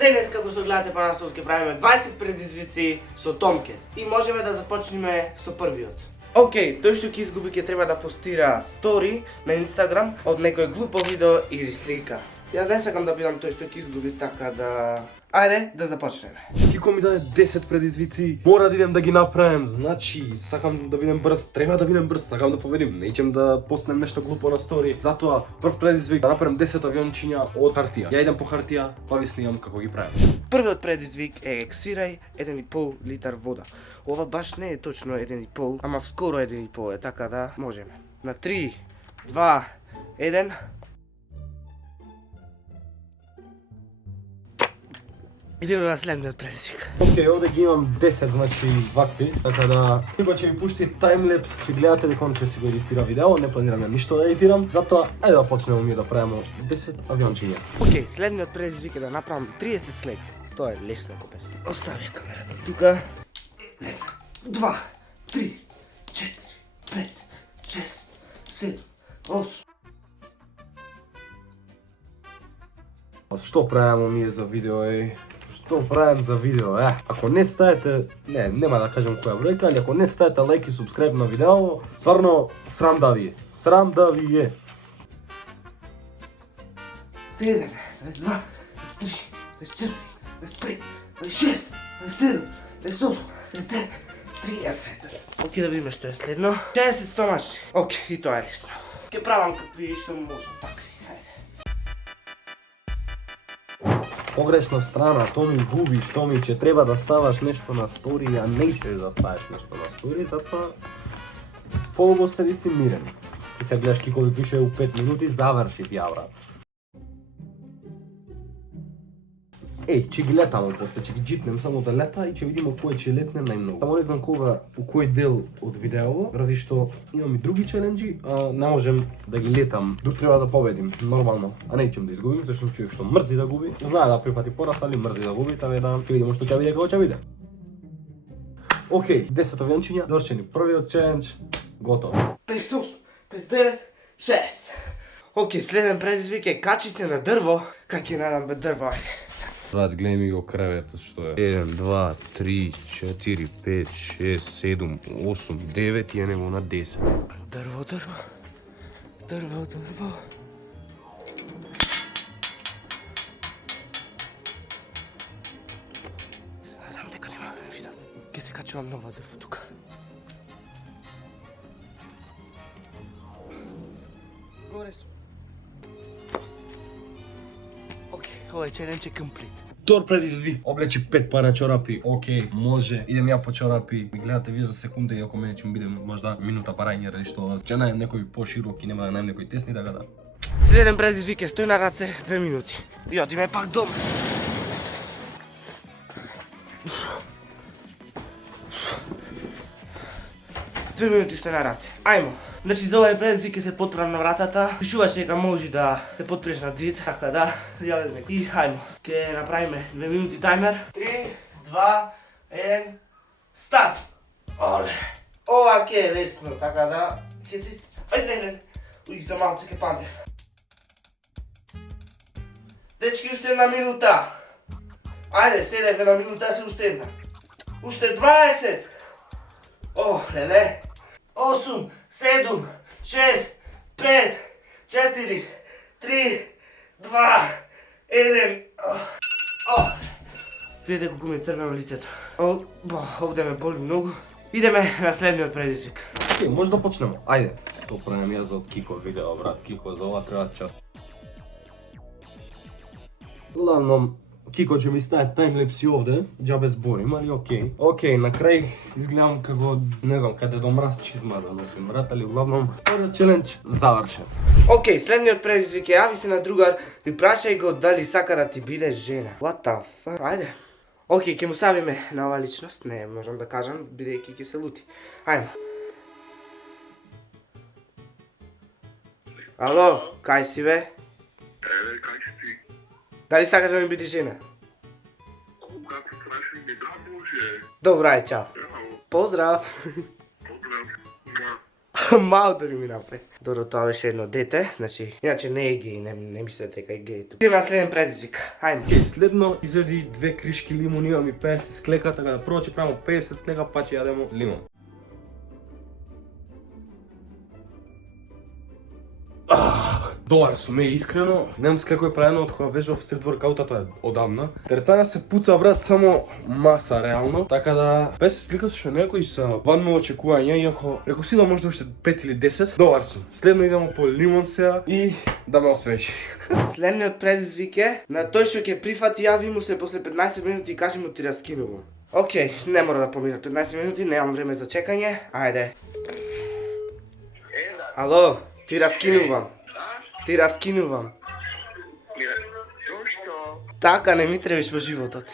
Денес, како што гледате па наслов, ќе правиме 20 предизвици со Томкес. И можеме да започнеме со првиот. Океј, тој што ќе изгуби ќе треба да постира стори на Инстаграм од некој глупо видео или слика. Јас не сакам да бидам тој што ќе изгуби, така да... Ајде, да започнеме. Кико ми даде 10 предизвици, мора да идем да ги направим, значи сакам да бидем брз, треба да бидем брз, сакам да победим, неќем да постнем нешто глупо на стори. Затоа прв предизвик да направим 10 авиончиња од хартија. Ја идем по хартија, па ви снимам како ги правим. Првиот предизвик е ексирај 1,5 литар вода. Ова баш не е точно 1,5, ама скоро 1,5 е, така да можеме. На 3, 2, 1... Идеме на следниот предизвик. Океј, овде ги имам 10, значи, вакви, така да... Кико ќе ви пушти таймлепс, ќе гледате дека он ќе си го едитира видео, не планирам ја ништо да едитирам, затоа ајде да почнеме ние да правиме 10 авиончиња. Океј, следниот предизвик е да направам 30 слег. Тоа е лесно копески. Остави камерата тука. 1, 2, 3, 4, 5, 6, 7, 8. Што правиме ние за видео, Што правим за видео, Ако не ставите, нема да кажам која бројка, али ако не ставите лайк и субскрайб на видео, стварно срам да ви е. Срам да ви е. 7, 22, 23, 24, 25, 26, 27, 28, 29, 30. Океј, да видиме што е следно. 60 стомачи. Океј, и тоа е лесно. Ке правам какви што можам, такви. Погрешна страна, то ми губиш, че треба да ставаш нешто на стори, а не ишеш да ставиш нешто на стори, затоа полго седи си мирен. И се гледаш Кико ви пише у 5 минути, заврши ја брат. Ќе ги летамо после, ќе ги джипнем само да лета и ќе видиме кој ќе летне најмногу. Само не знам кога, у кој дел од видео, ради што имам и други челенџи, а не можем да ги летам. Дур треба да победим, нормално, а не ćem да изгубим, зашто човек што мрзи да губи, знае да прифати пораз, али мрзи да губи, така да ќе видиме што ќе биде, како ќе биде. Океј, 10 авиончиња, довршени првиот челендж, готов. 58, 59, 6. Океј, следен предизвик е качи се на дрво. Как ќе најдам бе дрво, ајде. Брат, гледај ми го креветот што е. 1, 2, 3, 4, 5, 6, 7, 8, 9 и е него на 10. Дрво, дрво. Дрво, дрво. Знам дека нема ме видат. Ке се качувам нова дрво тука. Горе сум. Океј, овој челендж е комплит. Втор предизвик, облечи 5 пара чорапи, океј, може, идем ја по чорапи, ми гледате вие за секунда и ако мене ќе ми биде можда минута парање, ради што ќе најдем некој поширок и нема да најдем некој тесни, така да. Следен предизвик е стој на раце 2 минути. И одиме пак дома. Две минути стој на раце. Ајмо. Значи за овој предизвик ќе се потпрам на вратата. Пишуваш дека може да се потпреш на зид, така да. Ја веде и хајмо. Ќе направиме 2 минути таймер. 3, 2, 1, старт. Оле. Ова ќе е лесно, така да. Ќе се... Ај, не. Уих за малце ќе падне. Дечки, уште една минута. Ајде, седев една минута, се уште една. Уште 20. О, леле. 8, 7, 6, 5, 4, 3, 2, 1. Видите колку ми е црвено лицето. Овде ме боли многу. Идеме на следниот предизвик. Океј, може да почнеме. Ајде. Тоа правим ја за од Кико видео, брат. Кико, за ова треба час. Главном, Кико ќе ми стави таймлепси овде, џабе зборим, али океј. Океј, на крај изгледам како, не знам, каде до мраз чизма да носим, брат, али главном, вториот челендж завршен. Океј, следниот предизвик е јави се на другар и прашај го дали сака да ти биде жена. What the fuck? Ајде. Океј, ќе му савиме на ова личност, не можам да кажам, бидејќи ќе се лути. Ајмо. Ало, кај си бе? Кај си ти? Дали сакаш да ми биде жена? Когато страшно ми да, може. Добра е, чао. Чао. Поздрав! Поздрав. Малдори ми направи. Добро, тоа беше едно дете, значи, иначе не е гей, не мислете дека е гей. Идеме на следен предизвик, хајме. Окей, следно изеди 2 кришки лимон, имам и 50 склека, така да прво ќе правиме 50 склека, па ќе јадемо лимон. Добар сум, искрено, немам с како е правено од кога вежбав стрит воркаутот е одамна. Теретана се пуца брат само маса реално, така да без слика што некои са ван ме очекувања, иако реко сила може уште 5 или 10. Добар сум. Следно идемо по лимон сега и да ме освежи. Следниот предизвик е, на тој што ќе прифати, јави му се после 15 минути и кажи му ти раскинувам. Океј, не мора да поминат 15 минути, немам време за чекање, ајде. Ало, ти раскинувам. Ти раскинувам. Зошто? Така не ми требаш во животот.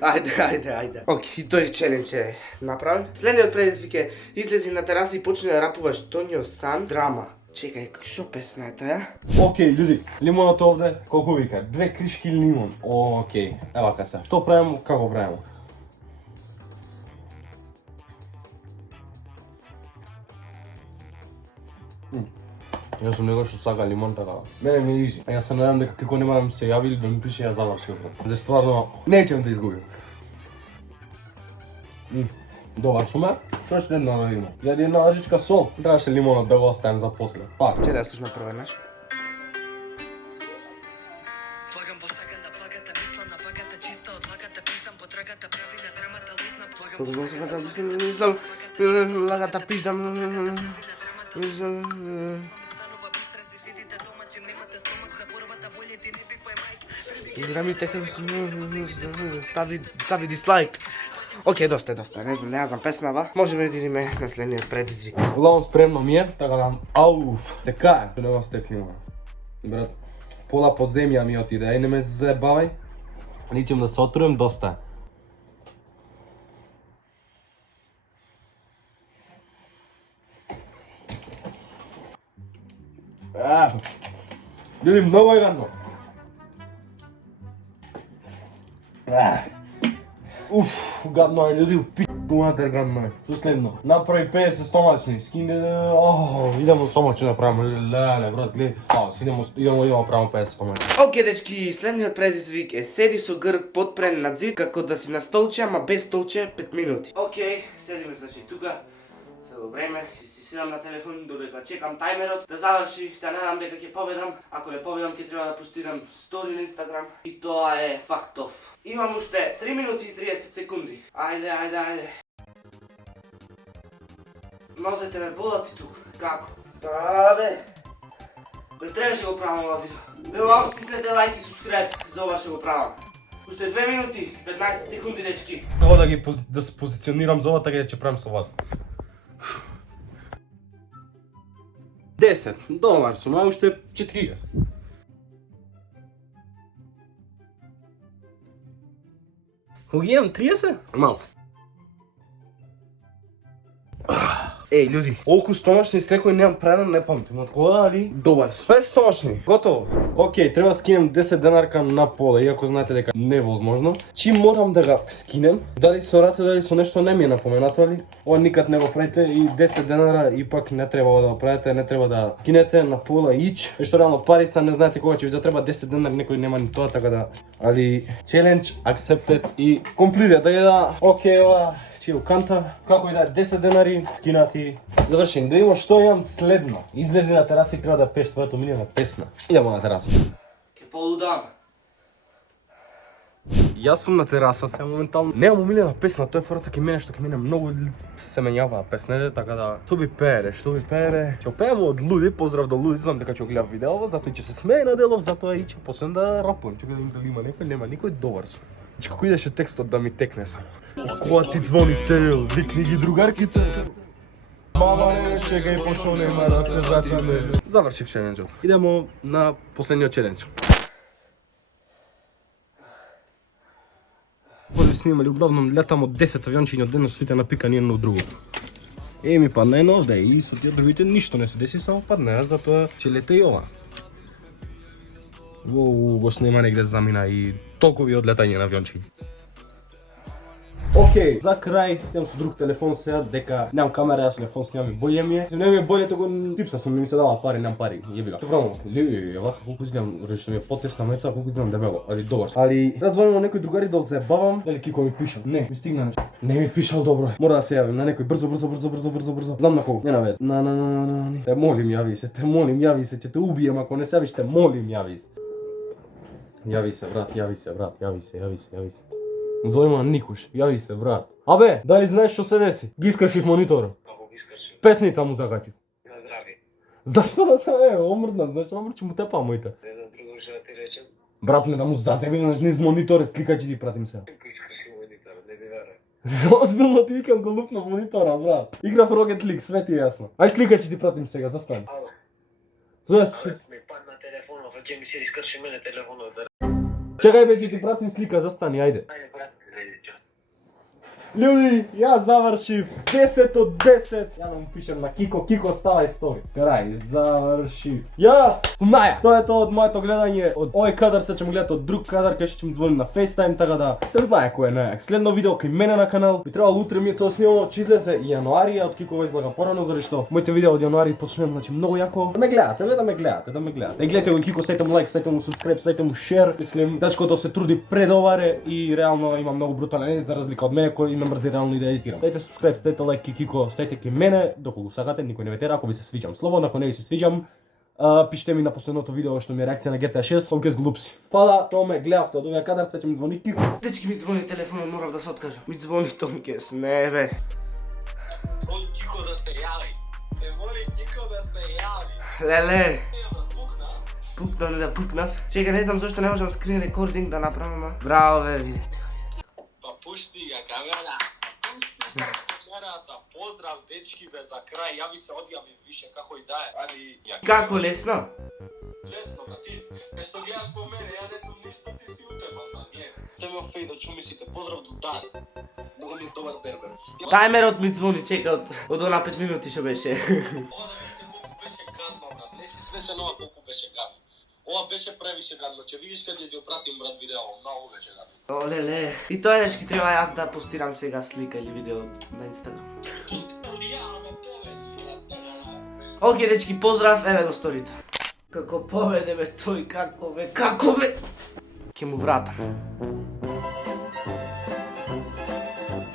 Ајде. Океј, тој челендж е направен. Следниот предизвик е, излези на тераса и почни да рапуваш Тоњо Сан драма. Чекај, што песна е таа? Океј, људи, лимонот овде, колку вика? 2 кришки лимон. Океј, евака се. Што правиме, како правиме? Јас сум него што сака лимон, така. Мене ми изи. Јас се надам дека како нема да ми се јави или да ми пише ја завршил. За стварно, неќем да изгубим. Добар суме. Што ще да видиме? Јади една лажичка сол. Требаше лимонот да го оставим за после. Пак. Ќе да слушна прво еднаш. Влагам во стакана плагата, мисла на вагата, чиста од лагата, пиздам по трагата, прави на драмата, лутна. Тоа го лагата пиздам. Станува бистра, си седите дома, че немате стомак за борбата, болje ти не би поемајки. Грамите стави дислайк. Океј, доста, не знам песнава. Можеме да идеме на следниот предизвик. Главно спремно ми е, така да... Ау, така е. Што нема стеклима. Брат, пола под земја ми отиде, ај не ме заебавај. Ничем да се отруем, доста. Људи, многу е гадно. Гадно е, људи, пи***у матер гадно е. Што следно? Направи 50 стомачни, скине... Идемо стомачни да правиме, леле, брат, гледай. Идемо да правиме 50 стомачни. Океј, дечки, следниот предизвик е седи со грб подпрен над зид, како да си на столче, ама без столче 5 минути. Океј, седиме значи тука, цело време, си седам на телефон додека чекам тајмерот да заврши, се надам дека ќе победам. Ако не победам, ќе треба да постирам стори на Инстаграм. И тоа е фактов. Имам уште 3 минути и 30 секунди. Ајде. Нозете ме болат и тука. Како? Бе. Не требаше да го правам ова видео. Милам, стиснете лайк и субскрайб за ова што го правам. Уште 2 минути, 15 секунди, дечки. Како да се позиционирам за ова, така да ќе правим со вас. 10, добар сум, а уште 40. Кога имам 30? Малце. Еј, људи, Олку стомачни склекој немам правено, не памтим. Од кога дали? добар сум. 5 стомачни, готово. Океј, треба да скинем 10 денарка на пола, иако знаете дека невозможно. Чим морам да го скинем, дали со раце, дали со нешто не ми е напоменато, али? Ова никад не го правите и 10 денара ипак не треба да го правите, не треба да кинете на пола ич. Што реално пари са, не знаете кога ќе ви затреба 10 денари, некој нема ни тоа, така да... Али, challenge accepted и completed, да океј, ова... Чил канта, како и да 10 денари, скинати, завршен. Да има што имам следно. Излези на тераса и треба да пееш твојата омилена песна. Идемо на тераса. Ке полудам. Јас сум на тераса, сега моментално немам омилена песна, тоа е фората ке мене што ке мене многу се менјаваа песните, така да што би пееле. Ќе пееме од Луди, поздрав до Луди, знам дека ќе го гледам видео, затоа ќе се смее на делов, затоа и ќе почнем да рапувам. Ќе гледам дали има некој, нема никој, добар сум. Како идеше текстот да ми текне само. Кога ти звони тел, викни ги другарките. Мама не шега и почнал нема да се затаме. Завршив челенџот. Идемо на последниот челендж. Коли снимали, углавном летам од 10 авиончиња од денот сите напикани едно од друго. Ми падна едно овде и со тие другите ништо не се деси, само падна, затоа ќе лете и ова. Го снима негде замина и толку ви одлетање на авиончиња. Окей, за крај, тем со друг телефон сега, дека немам камера, јас телефон снимам и боље ми е. Не ми е боље, току типса сум, не ми се дава пари, немам пари, јеби го. Правно, вака колку изгледам, рече ми е потесна меца, колку изгледам дебело, али добар. Али, да звонам на некој другари да заебавам, дали Кико ми пишал. Не, ми стигна нешто. Не ми пишал добро. Мора да се јавим на некој брзо. Знам на кого. Не навед. Те молим, јави се, ќе те убием ако не се јавиш, те молим, јави се. Јави се, брат. Звонима на Никош, јаvi се, брат. Абе, дали знаеш што се деси? Ги искашив монитора. Како ги искаш? Песница му закачив. На здраве. Зашто да се омрдна, зашто омрчи му тепа мојта? Не знам друго што да ти речем. Брат, не да му зазеби на низ мониторот, слика ќе ти пратим се. Како искаш и монитор, не ви верам. Озбилно ти викам го лупна монитора, брат. Игра в Rocket League, све ти е јасно. Ај слика ќе ти пратим сега, застани. Ало. Знаеш, Ми падна телефонот, а ќе ми се искрши мене телефонот да. чекај бе, ќе ти пратим слика, застани, ајде. Ајде брат, ајде чао. Ljudi, ja završim 10 od 10. Ja da mu pišem na Kiko stavaj story. Kraj, završi. Ja, sam Naja. To je to od moето gledanje. Od ovaj kadar sad ćemo gledati od drug kadar, kaj ćemo zvoniti na FaceTime, tako da se znaje ko je Najak. Следно видео кај мене на канал. Би требало утре ми е тоа снимано, че излезе јануарија, од Кикова излага порано, заради што моите видео од јануари почнем, значи многу јако. Да ме гледате, да ме гледате. И гледате го Кико, ставите му лайк, ставите му subscribe, ставите му share. Мислим, дечкото се труди предоваре и реално има многу брутален едит, за разлика од мене кој има мрзи реално и да едитирам. Ставите subscribe, ставите лайк Кико, ставите ке мене, доколку сакате, никој не ве тера, ако ви се свиѓам слободно, ако не ви се свиѓам, пишете ми на последното видео што ми е реакција на GTA 6, он ке сглупси. Фала, тоа ме гледавте од овој кадар, сега ќе ми звони Кико. Дечки ми звони телефонот, морав да се откажам. Ми звони Томке, не бе. Моли Кико да се јави. Те моли Кико да се јави. Леле. Пукна. Пукнав, не да пукнав. Чека, не знам зашто не можам скрин рекординг да направам, ама. Браво бе, видите. Па пушти ја камера. Камерата, поздрав дечки бе за крај, јави се одјави више како и да е, али ја. Како лесно? Лесно, ка ти нешто гледаш по мене, ја не сум ништо, ти си утепан, ма ние. Те ме фейдо, чумисите, поздрав до дан. Много ми е добар бербер. Тајмерот ми звони, чека од она 5 минути што беше. Ова да видите колку беше гадно, брат, не си свесен ова колку беше гадно. Ова беше превише гадно, ќе видиш каде ти опратим брат видео, многу беше гадно. О, леле. И тоа дечки треба јас да постирам сега слика или видео на Инстаграм. Океј дечки, поздрав, еве го сторито. Како поведе бе тој, како бе. Ке му вратам.